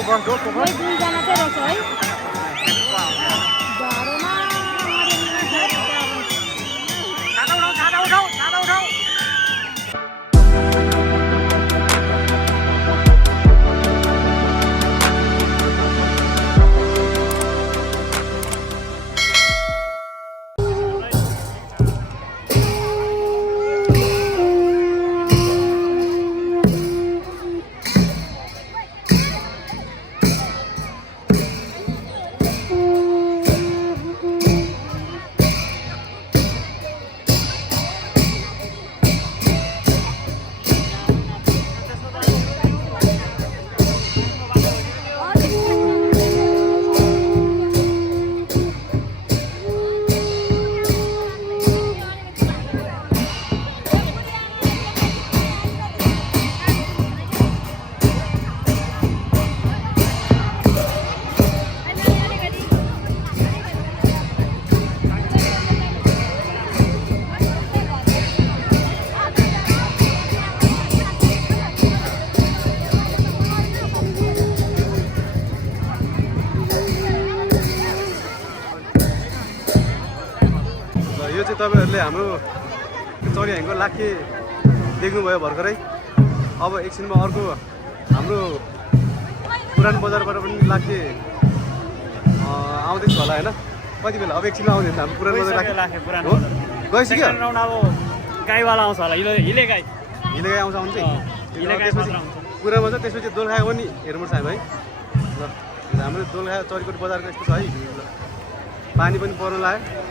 दुईजना चाहिँ रहेछ है तपाईहरुले हाम्रो चौरीहाँको लाखे देख्नुभयो भर्खरै अब एकछिनमा अर्को हाम्रो पुरानो बजारबाट पनि लाखे आउँदैछ होला हैन कति बेला अब एकछिनमा आउँदैछ हाम्रो पुरानो बजार लाखे पुरानो गइसक्यो अब गाईवाला आउँछ होला हिले गाई आउँछ आउँछ हिले गाई मात्र आउँछ पुरानो बजार त्यसपछि दोलखा पनि हेर्नुपर्छ हामी है ल हाम्रो दोलखा चौरीकोट बजारको यस्तो छ है पानी पनि पर्न लाग्यो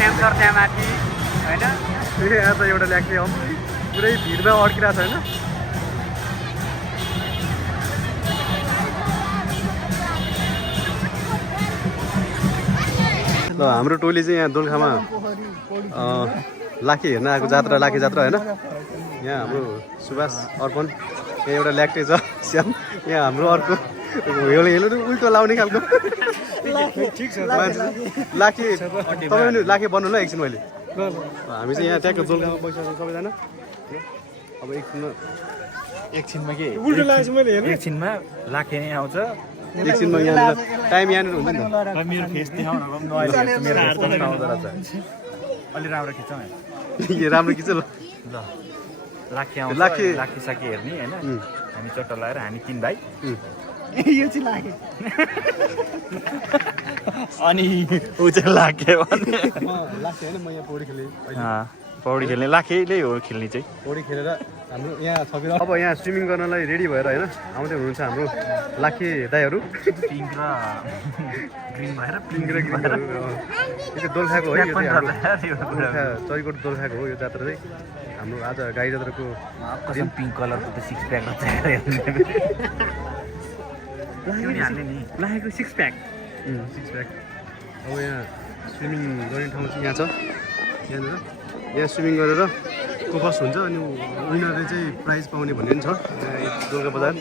सेन्सर त्यहाँ माथि हैन यहाँ त एउटा ल्याक्ने हो पुरै भिडमा अड्किरहेको छ हैन ल हाम्रो टोली चाहिँ यहाँ दोलखामा लाखे हेर्न आएको जात्रा लाखे जात्रा हैन यहाँ हाम्रो सुभाष अर्पण यहाँ एउटा ल्याक्टे छ श्याम यहाँ हाम्रो अर्को हेलो उल्टो लाउने खालको लाखे तपाईँ लाखे बन्नु ल एकछिन मैले हामी चाहिँ यहाँ ट्याक्क दोलखामा बसिरहेको सबैजना अब एकछिनमा के उल्टो लागेछ मैले हेर्नु एकछिनमा लाखे नै आउँछ एकछिनमा यहाँ टाइम यहाँनिर हुन्छ नि त मेरो फेस देखाउन मेरो हात पनि आउँदो रहेछ अलि राम्रो खिचौँ के राम्रो खिच ल लाखे आउँछ लाखे साके हेर्ने हैन हामी चट्टा लगाएर हामी 3 भाइ यो चाहिँ लाग्यो अनि उ चाहिँ लाखे भन्ने म लाखे हैन म यहाँ पौडी खेल्ने पौडी खेल्ने लाखेले हो खेल्ने चाहिँ पौडी खेलेर हाम्रो यहाँ थपेर अब यहाँ स्विमिङ गर्नलाई रेडी भएर होइन आउँदै हुनुहुन्छ हाम्रो लाखे दाईहरू पिङ्क र ग्रिन भएर पिङ्क र ग्रिनहरू यो दोलखाको हो यो चाहिँ दोलखा चरीकोट दोलखाको हो यो जात्रा चाहिँ हाम्रो आज गाई जात्राको कसम पिङ्क कलरको त सिक्स प्याक हाल्ने नि लागेको सिक्स प्याक अब यहाँ स्विमिङ गर्ने ठाउँ चाहिँ यहाँ छ यहाँनिर यहाँ स्विमिङ गरेर को फर्स्ट हुन्छ अनि विनरले चाहिँ प्राइज पाउने भन्ने पनि छ दोलखा बजार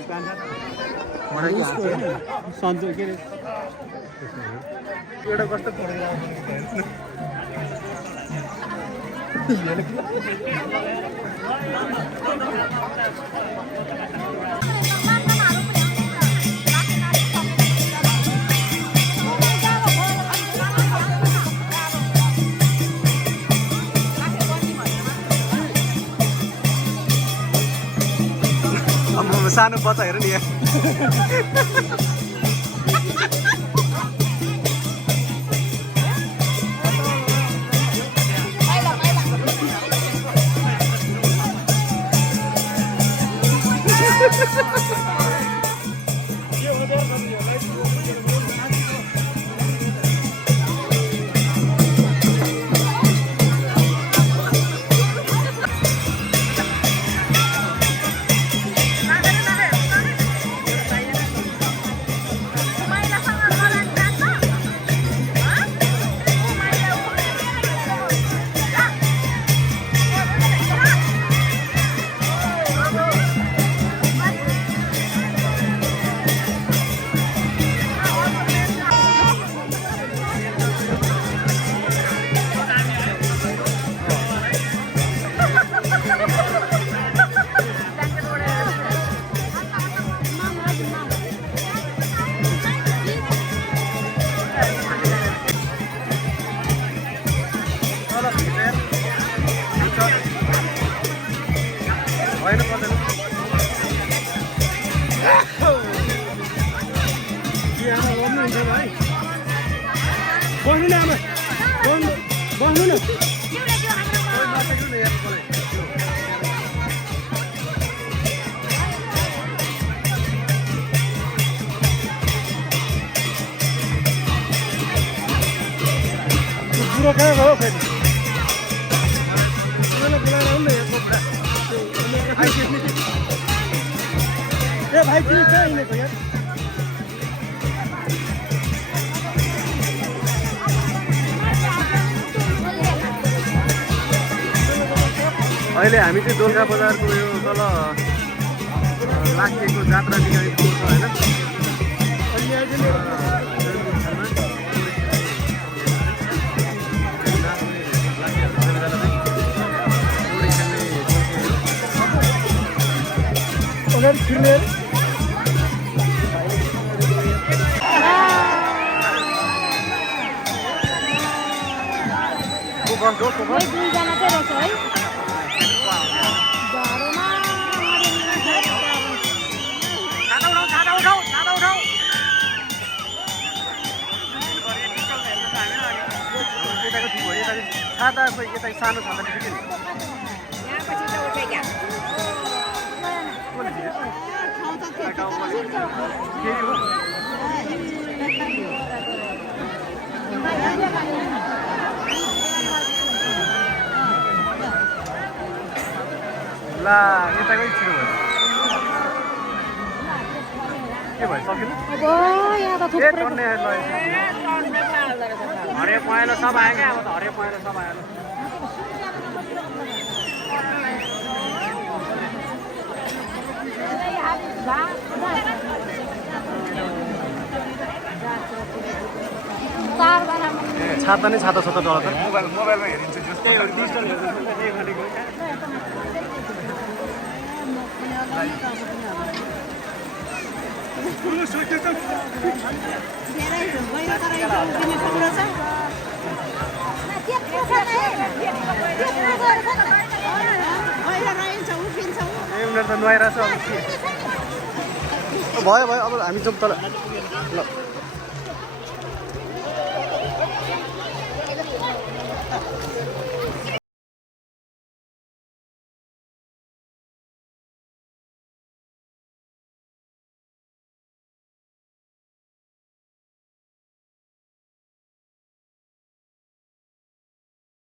सन्चो के अरे एउटा कस्तो सानो बच्चा हेर नि यहाँ होइन पर्दैन बस्नु न आमा बस्नु न बुढो कहाँ गयो फेरि बुढोलाई बोलाएर आउनु न यहाँ बुढा ए भाइ तिमी कहाँ हिँडेको यार अहिले हामी चाहिँ दोलखा बजारको यो तल लाखेको जात्रा निकाली पुग्छ होइन अगाडि फिर्ने दुईजना चाहिँ रहेछ है छाता यता सानो छाता ठिकै ला यताकै छिटो भयो के भयो सकिनु अब यहाँ त थुप्रै हरियो पहेँलो सब आयो क्या अब त हरियो पहेँलो सब आयो छाता नै छाता छ त डर त मोबाइलमा हेरिन्छ त्यही हो डिजिटल उनीहरू त नुहाइरहेछ अब भयो भयो अब हामी जाउँ तल ल